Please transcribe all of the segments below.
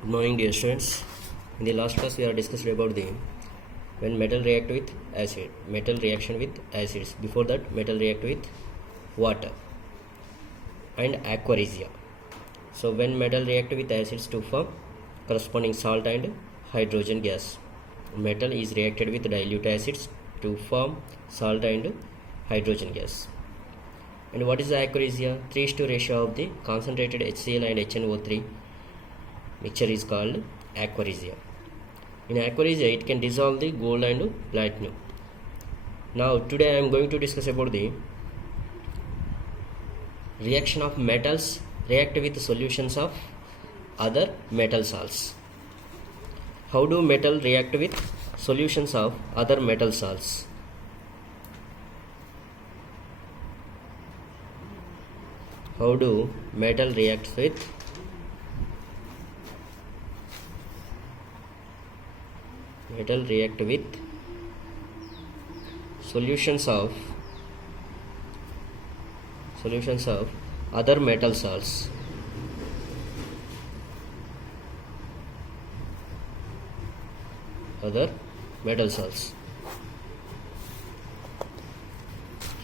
Good morning, dear students. In the last class, we are discussed about the when metal react with acid, metal reaction with acids. Before that, metal react with water and aquaresia. So, when metal react with acids to form corresponding salt and hydrogen gas, metal is reacted with dilute acids to form salt and hydrogen gas. And what is the aquaresia? 3:2 ratio of the concentrated HCl and HNO3 mixture is called aquaresia. In aquaresia, it can dissolve the gold and platinum. Now, today I am going to discuss about the reaction of metals react with solutions of other metal salts. How do metal react with solutions of other metal salts? How do metal react with solutions of other metal salts?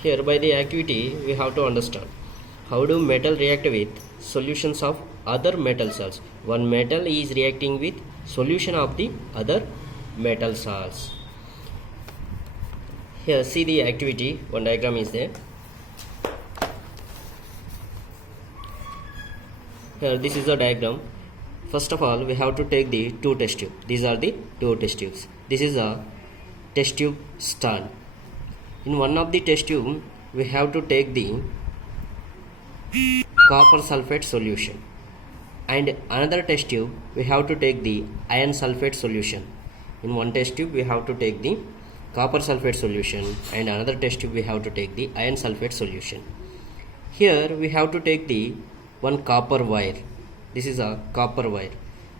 Here, by the activity, we have to understand how do metal react with solutions of other metal salts. One metal is reacting with solution of the other metal salts. Here, see the activity. One diagram is there. Here, this is the diagram. First of all, we have to take the two test tubes. These are the two test tubes. This is a test tube stand. In one of the test tube, we have to take the copper sulfate solution, and another test tube we have to take the iron sulfate solution. In one test tube we have to take the copper sulfate solution, and another test tube we have to take the iron sulfate solution. Here we have to take the one copper wire. This is a copper wire.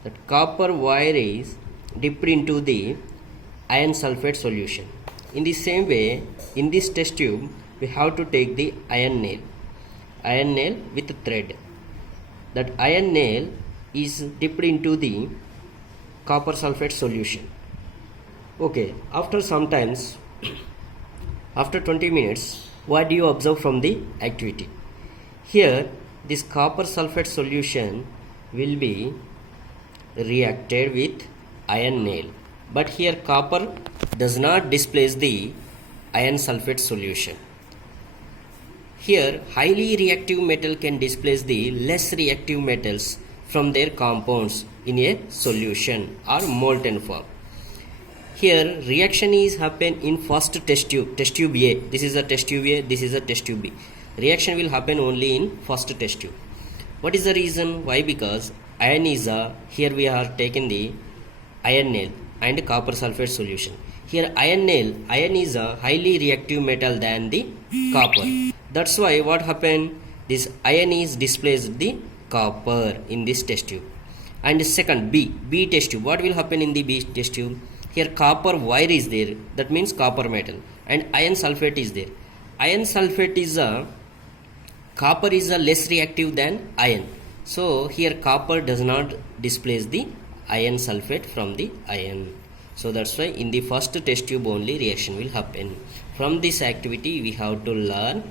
That copper wire is dipped into the iron sulfate solution. In the same way, in this test tube we have to take the iron nail with thread. That iron nail is dipped into the copper sulfate solution. Okay, after some times, after 20 minutes, what do you observe from the activity? Here, this copper sulfate solution will be reacted with iron nail, but here copper does not displace the iron sulfate solution. Here, highly reactive metal can displace the less reactive metals from their compounds in a solution or molten form. Here, reaction is happen in first test tube A. This is a test tube A, this is a test tube B. Reaction will happen only in first test tube. What is the reason? Why? Because iron is here we are taking the iron nail and copper sulfate solution. Here iron is a highly reactive metal than the copper. That's why what happened? This iron is displaced the copper in this test tube. And second B test tube. What will happen in the B test tube? Here copper wire is there. That means copper metal. And iron sulfate is there. Iron sulfate is copper is less reactive than iron. So here copper does not displace the iron sulfate from the iron. So that's why in the first test tube only reaction will happen. From this activity we have to learn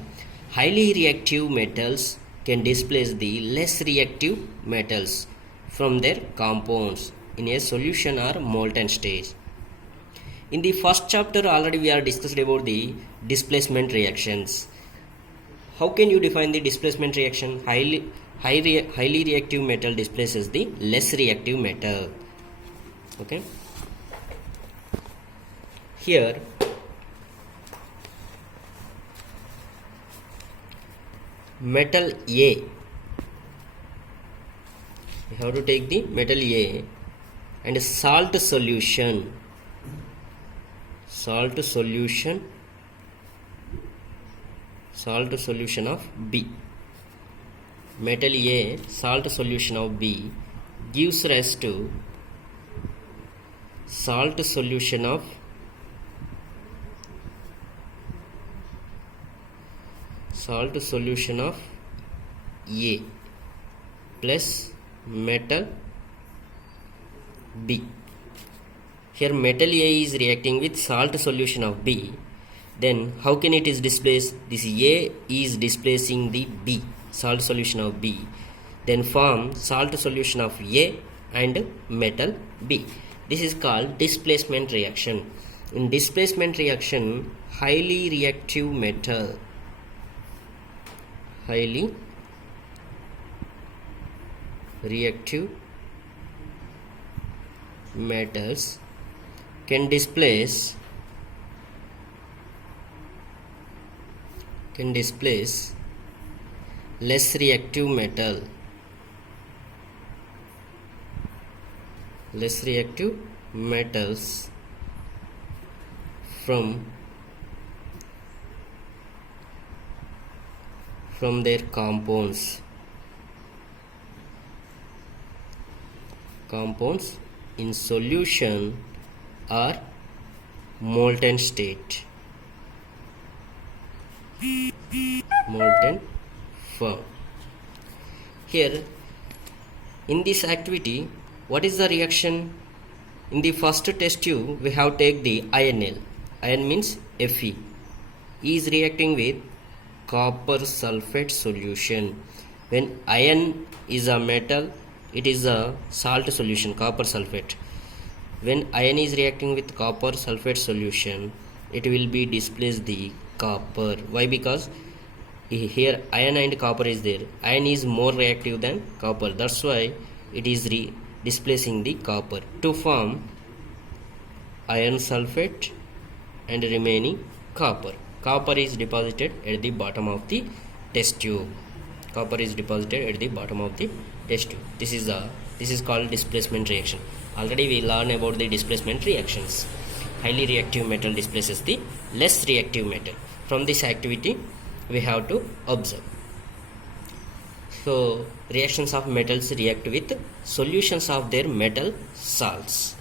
highly reactive metals can displace the less reactive metals from their compounds in a solution or molten stage. In the first chapter already we are discussed about the displacement reactions. How can you define the displacement reaction? Highly reactive metal displaces the less reactive metal. Okay. Here metal A, we have to take the metal A and salt solution of B. Metal A, salt solution of B gives rise to salt solution of A plus metal B. Here metal A is reacting with salt solution of B. Then how can it is displaced? This A is displacing the B, salt solution of B. Then form salt solution of A and metal B. This is called displacement reaction. In displacement reaction, highly reactive metals can displace less reactive metals from their compounds in solution or molten state, molten form. Here in this activity, what is the reaction? In the first test tube, we have take the INL. Ion means Fe. E is reacting with copper sulfate solution. When iron is a metal, it is a salt solution, copper sulfate. When iron is reacting with copper sulfate solution, it will be displace the copper. Why? Because here iron and copper is there. Iron is more reactive than copper. That's why it is displacing the copper to form iron sulfate and remaining copper. Copper is deposited at the bottom of the test tube. This is called displacement reaction. Already we learned about the displacement reactions. Highly reactive metal displaces the less reactive metal. From this activity, we have to observe. So reactions of metals react with solutions of their metal salts.